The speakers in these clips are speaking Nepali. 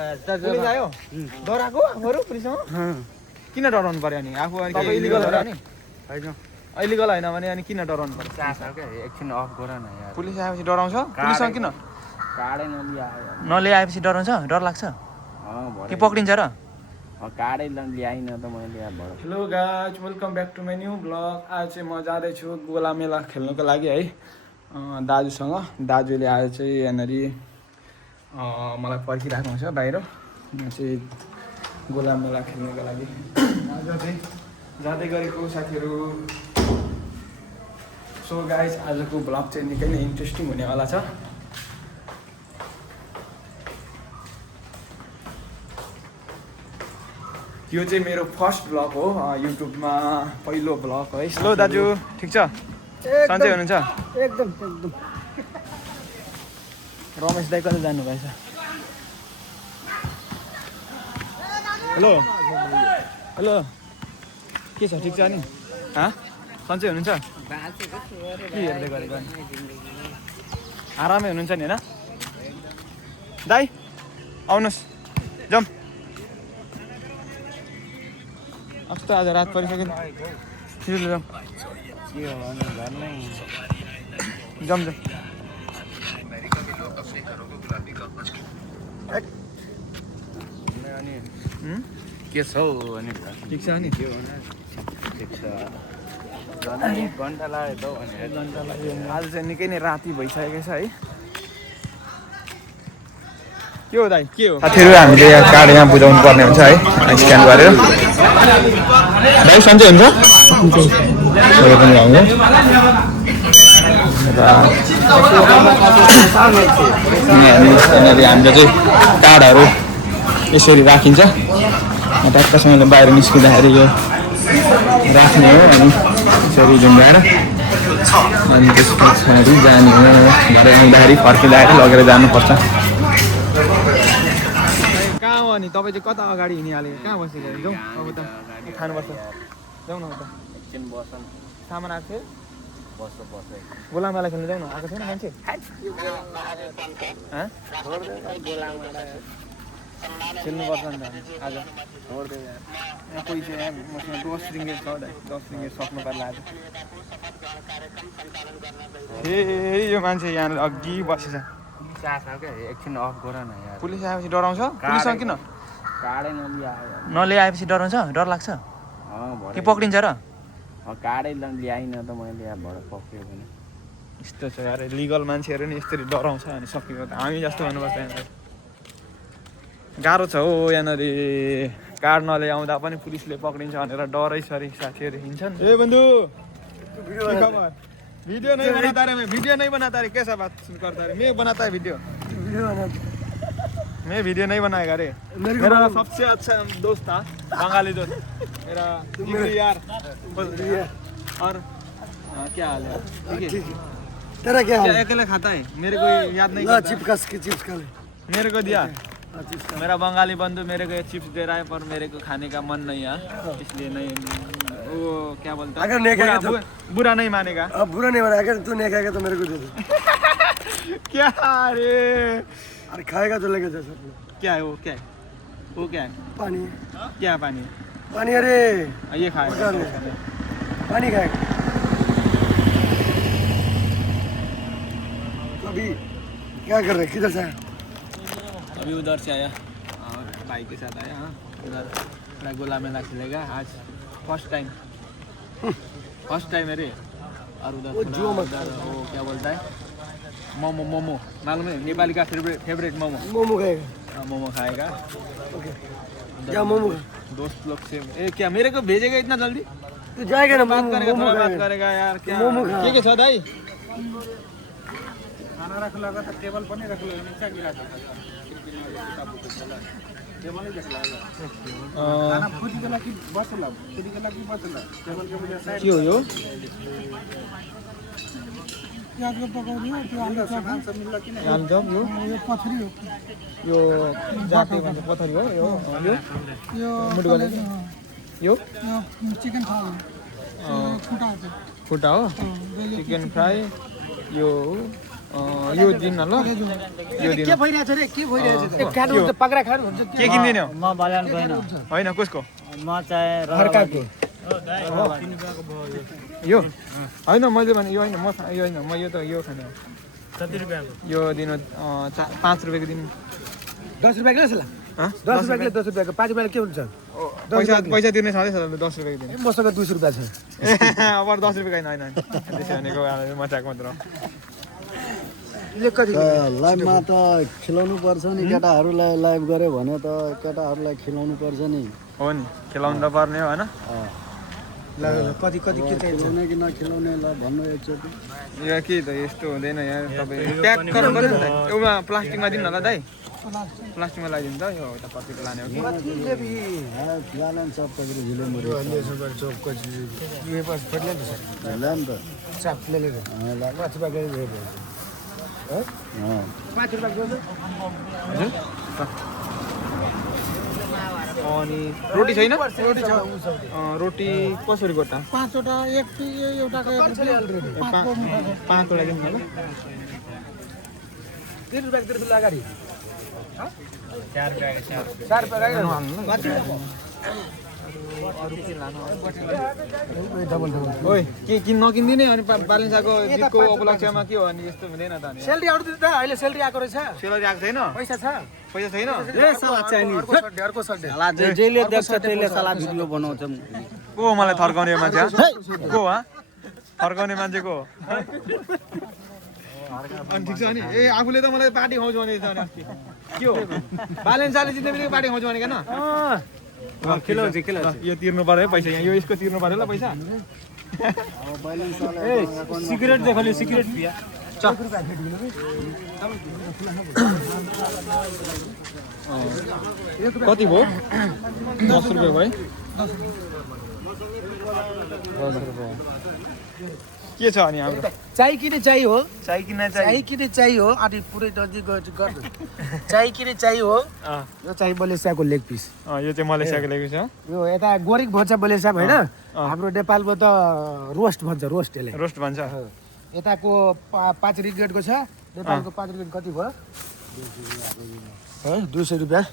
पुलिस आयो डराएको आफूहरू पुलिससँग किन डराउनु पर्यो अनि आफू तपाईँ इलिगल हो नि होइन इलिगल होइन भने अनि किन डराउनु पर्यो एकछिन अफ गर न यार पुलिस आएपछि डराउँछ पुलिससँग किन कार्डै नलिआयो नल्याएपछि डराउँछ डर लाग्छ कि पक्रिन्छ र कार्डै ल्याइन त मैले यार भर hello guys welcome back to my new blog आज चाहिँ म जाँदैछु गोला मेला खेल्नुको लागि है दाजुसँग दाजुले आज चाहिँ यहाँनिर मलाई पर्खिरहेको हुन्छ बाहिर म चाहिँ गोला मेला खेल्नुको लागि आज चाहिँ जाँदै गरेको साथीहरू सो गाइज आजको ब्लग चाहिँ निकै नै इन्ट्रेस्टिङ हुनेवाला छ यो चाहिँ मेरो फर्स्ट ब्लग हो युट्युबमा पहिलो ब्लग है हेलो दाजु ठिक छ सन्चै हुनुहुन्छ एकदम रमेश दाइ कतै जानुभएछ हेलो हेलो के छ ठिक छ नि सन्चै हुनुहुन्छ के हेर्दै गरेको अनि आरामै हुनुहुन्छ नि होइन दाइ आउनुहोस् जाउँ कस्तो आज रात परिसक्यो छिटो जाउँ जाउँ जाउँ के छ हौ अनि ठिक छ नि ठिक छ घन्टा लाग्यो त हौ अनि घन्टा लाग्यो आज चाहिँ निकै नै राति भइसकेको छ है के हो दाइ के हो साथीहरू हामीले यहाँ कार्ड यहाँ बुझाउनु पर्ने हुन्छ है स्क्यान गरेर दाइ सन्चै हुन्छ पनि आउनु यहाँनिर हामीले चाहिँ कार्डहरू यसरी राखिन्छ ट्याक्कसँगले बाहिर निस्किँदाखेरि यो राख्ने हो अनि यसरी झुन्डाएर अनि त्यस पछाडि जाने हो घर आउँदाखेरि फर्किँदाखेरि लगेर जानुपर्छ कहाँ हो अनि तपाईँ चाहिँ कता अगाडि हिँडिहाल्यो कहाँ बसेको जाउँ अब त खानुपर्छ जाउँ न त एकछिन बस सामान आएको थियो बस गोला मेला खेल्नु जाउँ न आएको छैन मान्छे खेल्नुपर्छ नि त आज यहाँ कोही चाहिँ यहाँ मसँग 10 रिङ्गेट छ 10 रिङ्गेट सक्नु पर्ला आज फेरि यो मान्छे यहाँ अघि बसेछ एकछिन अफ गर न यार पुलिस आएपछि डराउँछ पुलिससँग किन कार्डै नलिआयो नल्याएपछि डराउँछ डर लाग्छ कि पक्रिन्छ र कार्डै ल्याइन त मैले यार भर पक्रियो भने यस्तो छ यार लिगल मान्छेहरू नि यसरी डराउँछ अनि सकेको त हामी जस्तो भन्नुपर्छ यहाँनिर गाह्रो छ हो यहाँनिर कार्ड नल्याउँदा पनि पुलिसले पक्रिन्छ भनेर डरै सरी साथीहरू हिँड्छन् ए बन्धु वीडियो नहीं बनाता रे मैं वीडियो नहीं बनाता रे कैसा बात करता रे मैं बनाता है वीडियो मैं वीडियो नहीं बनाएगा रे मेरा सबसे अच्छा दोस्त था बंगाली दोस्त मेरा जिगरी यार और क्या हाल है ठीक है तेरा क्या हाल है अकेले खाता है मेरे को याद नहीं करता चिप्स खा ले मेरे को दिया मेरा बंगाली बंधु मेरे को ये चिप्स दे रहा है पर मेरे को खाने का मन नहीं है इसलिए नहीं वो क्या बोलता है अगर नहीं खाएगा तो बुरा नहीं मानेगा अब बुरा नहीं मानेगा अगर तू नहीं खाएगा तो मेरे को दे दे क्या रे अरे खाएगा तो लेके जा सब क्या है वो क्या है वो क्या है पानी क्या पानी पानी अरे ये खाएगा पानी खाएगा अभी क्या कर रहे किधर से आया अभी उधर से आया और भाई के साथ आया हाँ उधर थोड़ा गोला मेला खेलेगा आज फर्स्ट टाइम है रे और उधर वो क्या बोलता है मोमो मोमो मालूम है नेपाली का फेवरेट मोमो मोमो खाएगा मोमो खाएगा क्या मोमो दोस्त लोग से क्या मेरे को भेजेगा इतना जल्दी तू जाएगा ना बात करेगा थोड़ा बात करेगा यार क्या मोमो खा के छ दाइ खाना रख लगा तो टेबल पर नहीं रख लो नीचे गिरा दो टेबल नहीं देखला खाना फुटी गेला कि बसला फुटी गेला कि बसला टेबल के वजह से के हो यो प्याज को पकाउनु त्यो आलु सामान सब मिल्ला कि नहीं आलु चप यो यो पथरी हो यो जाते भन्छ पथरी हो यो यो मुटुको यो चिकन फ्राई खुटा खुट्टा हो चिकन फ्राई यो यो दिन न ल यो दिन के भइरहेछ रे के भइरहेछ एक खानु हुन्छ पक्रा खानु हुन्छ के किन्दिने हो म बजान गएन होइन कसको म चाहिँ हर्काको यो होइन मैले भने यो होइन म यो होइन म यो त यो खाने हो कति रुपियाँको यो दिनु 5 रुपियाँको दिनु 10 रुपैयाँ किलो ल 10 रुपैयाँ 10 रुपैयाँको 5 रुपैयाँ के हुन्छ पैसा तिर्ने छँदैछ 10 रुपियाँको दिनु मसँग 200 रुपैयाँ छ अब 10 रुपियाँ होइन त्यसो भनेको मजाक मात्र लाइभमा त खिलाउनु पर्छ नि केटाहरूलाई लाइभ गऱ्यो भने त केटाहरूलाई खिलाउनु पर्छ नि हो नि खेलाउनु त पर्ने हो होइन ल कति कति के चाहिन्छ खिलाउने कि नखिलाउने ल भन्नु एकचोटि यो के त यस्तो हुँदैन यार तपाईँ प्याक गर्नु पर्यो नि त एउटा प्लास्टिकमा दिनु न ल दाइ प्लास्टिकमा लगाइदिनु त यो त कतिको लाने हो कि ब्यालेन्स सब तकरी झिले मरे ये पास फट ले सर ल्याम त चाप ले ले 5 रुपैयाँ के है 5 रुपैयाँ को अनि रोटी छैन रोटी कसरी गोटा 5 वटा एक एउटाको 1 रुपैयाँ 5 वटा दिनु न ल 3 रुपैयाँ तिर्छु अगाडि 4 रुपियाँको 4 रुपैयाँ डबल ओइ के किन नकिन्दिने अनि बालेन्साको जितको उपलक्ष्यमा के हो अनि यस्तो हुँदैन त अनि सेलरी आउँछ त अहिले सेलरी आएको रहेछ सेलरी आएको छैन पैसा छ पैसा छैन ए साला चाइनिज अर्को सड्डे साला जहिले देख्छ त्यसले साला भिडियो बनाउँछ को हो मलाई थर्काउने मान्छे को हो थर्काउने मान्छे को हो अनि ठिक छ अनि ए आफूले त मलाई पार्टी खुवाउँछु भनेको छ अस्ति के हो बालेन्साले जित्ने बित्तिकै पार्टी खुवाउँछु भनेको न खिलाउँछ यो तिर्नु पर्यो है पैसा यहाँ यो यसको तिर्नु पर्यो ल पैसा सिगरेट देखाले सिगरेट पिया कति भयो 10 रुपियाँ भयो 10 रुपियाँ के छ अनि हाम्रो चाय किने चाय हो चाय किन्न चाय किने चाय हो अनि पुरै नजिक गर्नु चाय किने चाय हो यो चाहिँ मलेसियाको लेग पिस यो चाहिँ मलेसियाको ल्याएको छ यो यता गोरिक भन्छ मलेसिया होइन हाम्रो नेपालमा त रोस्ट भन्छ रोस्ट यसले रोस्ट भन्छ यताको 5 रिगेटको छ नेपालको 5 रिगेट कति भयो है 200 रुपैयाँ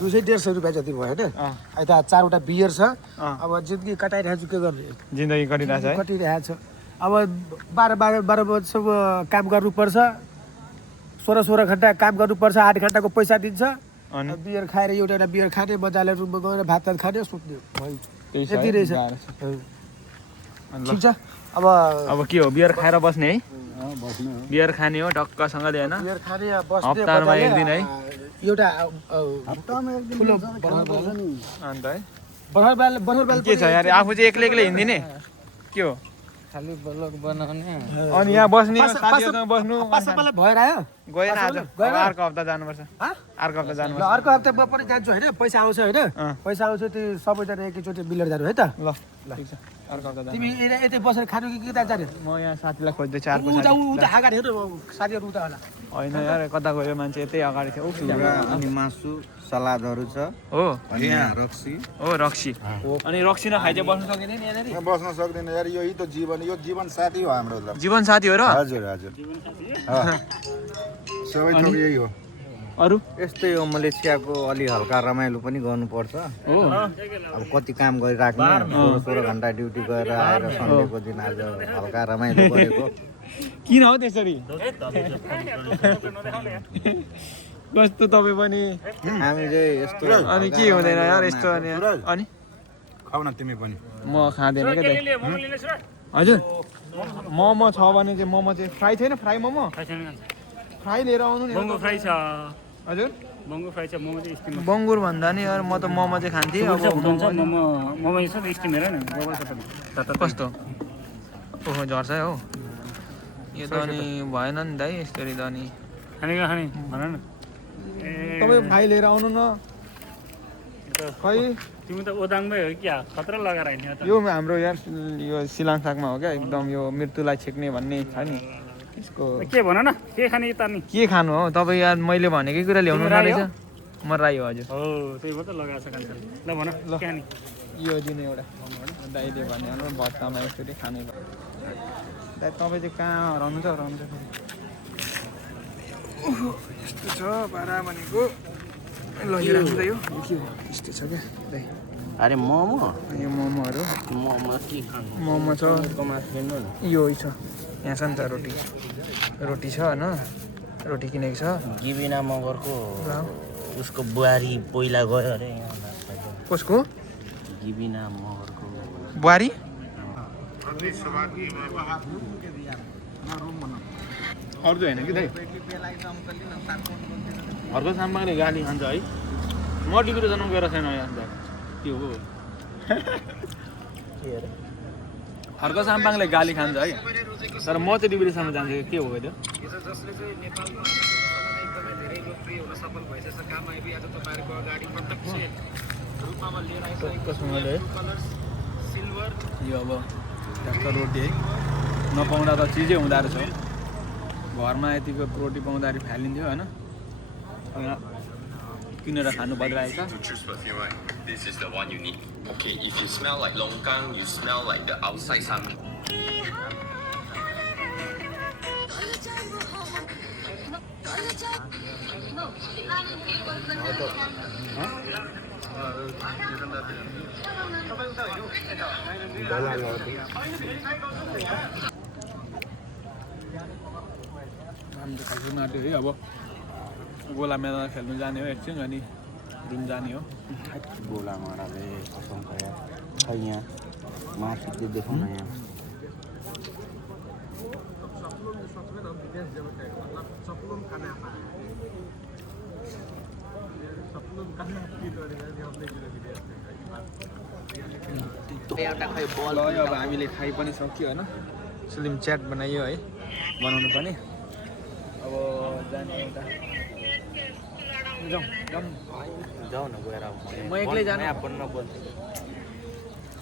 200-150 रुपैयाँ जति भयो होइन यता 4 वटा बियर छ अब जिन्दगी कटाइरहेको छु के गर्ने जिन्दगी कटिरहेछ है कटिरहेको छ अब 12 बजीसम्म काम गर्नुपर्छ 16 घन्टा काम गर्नुपर्छ 8 घन्टाको पैसा दिन्छ अनि बियर खाएर एउटा बियर खाने मजाले रुममा गएर भात खाने सुत्ने त्यही छ यति रहेछ ठिक छ अब के हो बियर खाएर बस्ने है बस्ने हो बियर खाने हो ढक्कसँगले होइन बियर खाने बस्ने हप्तामा एक दिन है एउटा हप्तामा एक दिन ठुलो पर्छ नि अन्त है बर्हरबाल के छ यार आफू चाहिँ एक्लै एक्लै हिँड्दिने के हो खाली ब्लग बनाउने अनि यहाँ बस्ने साथीहरूसँग बस्नु पासापाला भएर आयो गएन आज गएन? अर्को हप्ता जानुपर्छ अर्को हप्ता ल जानुपर्छ अर्को हप्ता म पनि जान्छु होइन पैसा आउँछ होइन पैसा आउँछ त्यो सबैजना एकैचोटि मिलेर जानु है त ल ठिक छ अर्को हप्ता जानु तिमी यतै बसेर खानु कि कता जाने म यहाँ साथीलाई खोज्दैछु अर्को उता साथी उता अगाडि हेर्नु साथीहरू उता होला होइन यार कता गयो मान्छे यतै अगाडि थियो अनि मासु सलादहरू छ हो अनि यहाँ रक्सी हो रक्सी अनि रक्सी नखाइ चाहिँ बस्नु सकिँदैन यहाँनिर यहाँ बस्न सक्दैन यार यही त जीवन यो जीवन साथी हो हाम्रो त जीवन साथी हो र हजुर हजुर सबै थोक यही हो अरू यस्तै हो मलेसियाको अलि हल्का रमाइलो पनि गर्नुपर्छ हो अब कति काम गरिराख्ने 16 घन्टा ड्युटी गरेर आएर सन्डेको दिन आज हल्का रमाइलो गरेको किन हो त्यसरी कस्तो तपाईँ पनि हामी चाहिँ यस्तो अनि के हुँदैन यार यस्तो अनि खाऊ न तिमी पनि म खाँदैन क्या हजुर मोमो छ भने चाहिँ मोमो चाहिँ फ्राई छैन फ्राई मोमो फ्राई लिएर आउनु नि बङ्गो फ्राई छ हजुर बङ्गो फ्राई छ मोमो चाहिँ स्टिम बङ्गुर भन्दा नि यार म त मोमो चाहिँ खान्थेँ अब हुन्छ मोमो मोमो छ त स्टिम हेर न बबल छ कस्तो ओहो झर्छ है हो यो त अनि भएन नि दाइ यसरी त अनि खाने भन न तपाईँ फ्राई लिएर आउनु न खै तिमी त ओदाङमै हो क्या खतरा लगाएर हिँड्ने त यो हाम्रो यार यो सिलाङसाकमा हो क्या एकदम यो मृत्युलाई छेक्ने भन्ने छ नि यसको के भन न के खाने यता नि के खानु हो तपाईँ यार मैले भनेकै कुरा ल्याउनु तिमी राई रहेछ म राई हो हजुर हो त्यही भएर त लगाएको छ कान्छ ल भन के खाने यो दिने एउटा दाइले भने भत्तामा यसरी खाने दाइ तपाईँ चाहिँ कहाँ हराउनु छ यस्तो छ भाडा भनेको लगिराख्दै हो के हो यस्तो छ क्या दाइ अरे मोमो यो मोमोहरू मोमो के खानु मोमो छ किन्नु न यो छ यहाँ छ नि त रोटी छ होइन रोटी किनेको छ गिबिना मगरको उसको बुहारी पहिला गयो अरे यहाँ कसको गिबिना मगरको बुहारी अर्को होइन कि दाइ अर्को साम्बाङले गाली खान्छ है म डिप्रेसनमा गएर छैन अन्त के हो अर्को साम्बाङले गाली खान्छ है तर म चाहिँ डिप्रेसनमा जान्छु के हो त्यो यो अब ट्याक्क रोटी है नपाउँदा त चिजै हुँदो रहेछ घरमा यतिको रोटी पाउँदाखेरि फालिन्थ्यो होइन किनेर खानु परिरहेको छ to choose perfume, right? This is the one you need. Okay, if you smell like longkang, you smell like the outside sun. हामी त खाइसक्नु आँट्यो है अब गोला मैदान खेल्नु जाने हो एकछिन अनि रुम जाने हो गोला माराले कसम खायो खै यहाँ मासु चाहिँ देखाउन यहाँ ल अब हामीले खाइ पनि सक्यो होइन स्लिम च्याट बनाइयो है बनाउनु पनि अब जाने एउटा जाऊ न गएर म एक्लै जाने अपन नबोल्छु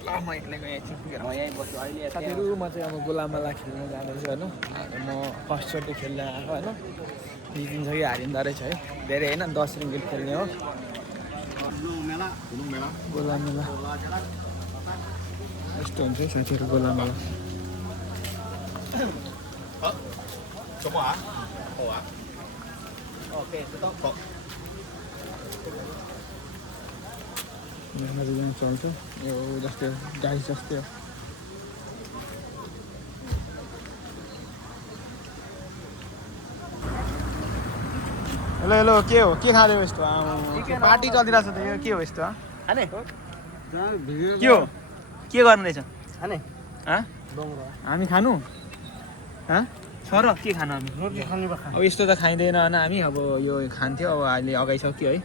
ल म एक्लै गएँ एकछिन पुगेर म यहीँ बस्छु अहिले साथीहरू म चाहिँ अब गोलामाला खेल्न जाँदैछु होइन म फर्स्टचोटि खेल्न आएको होइन जितिन्छ कि हारिँदो रहेछ है धेरै होइन 10 रिङ्गिट खेल्ने हो गोलामेला यस्तो हुन्छ है साथीहरू गोलामेला चल्छ यो जस्तै गाई जस्तै हो हेलो हेलो के हो के खाँदै हो यस्तो पार्टी चलिरहेको छ त यो के हो यस्तो के हो के गर्नु रहेछ हामी खानु सर के खानु हामी अब यस्तो त खाइँदैन होइन हामी अब यो खान्थ्यो अब अहिले अगाइसक्यो है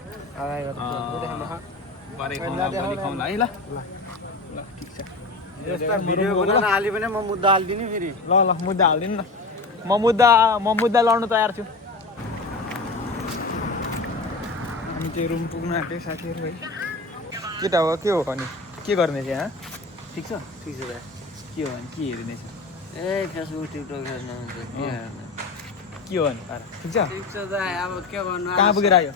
खाउँला है ल ठिक छ भिडियो बनाउन हाली भने म मुद्दा हाल्दिनु फेरि ल मुद्दा हालिदिनु न म मुद्दा लड्नु तयार छु हामी चाहिँ रुम पुग्नु आँट्यो साथीहरू है केटा हो के हो अनि के गर्ने चाहिँ यहाँ ठिक छ ठिक छ भाइ के हो भने के हेर्ने छ ए फेसबुक टिकटक हेर्न हुन्छ के हो भने ठिक छ ठिक छ दाइ अब के गर्नु कहाँ पुगेर आयो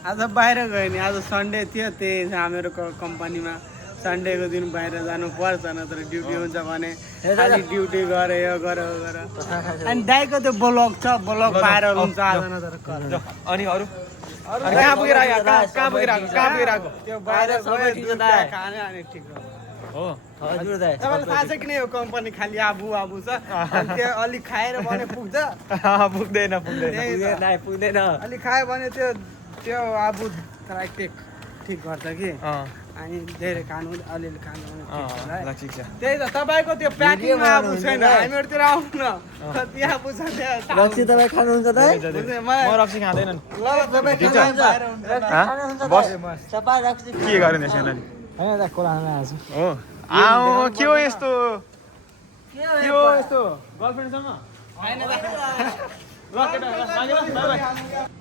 आज बाहिर गयो नि आज सन्डे थियो त्यही हामीहरू कम्पनीमा सन्डेको दिन बाहिर जानु पर्छ नत्र ड्युटी हुन्छ भने खालि ड्युटी गरे यो गर अनि दाइको त्यो ब्लग छ ब्लग पाएर हुन्छ आज नत्र अनि अरू कहाँ पुगेर आयो कहाँ पुगेर आएको त्यो बाहिर गयो खाने अनि ठिक हो हजुर दाइ तपाईँलाई थाहा छ किन यो कम्पनी खालि आबु छ अनि त्यो अलिक खाएर भने पुग्छ पुग्दैन पुग्दैन अलिक खायो भने त्यो आबु ठिक गर्छ कि अनि धेरै खानु अलिअलि खानु ल ठिक छ त्यही त तपाईँको त्यो प्याकिङमा आबु छैन हामीहरूतिर आउनु न त्यहाँ आबु छ रक्सी तपाईँ खानुहुन्छ दाइ म रक्सी खाँदैन ल तपाईँ बस तपाईँ रक्सी के गर्ने सेनाली होइन दाइ खोला खान आएको छु हो आऊ के हो यस्तो गर्लफ्रेन्डसँग ल केटा बाई बाई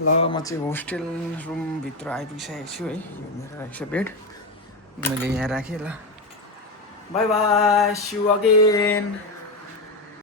ल म चाहिँ होस्टेल रुमभित्र आइपुगिसकेको छु है यो मेरो रहेछ बेड मैले यहाँ राखेँ ल bye bye see you again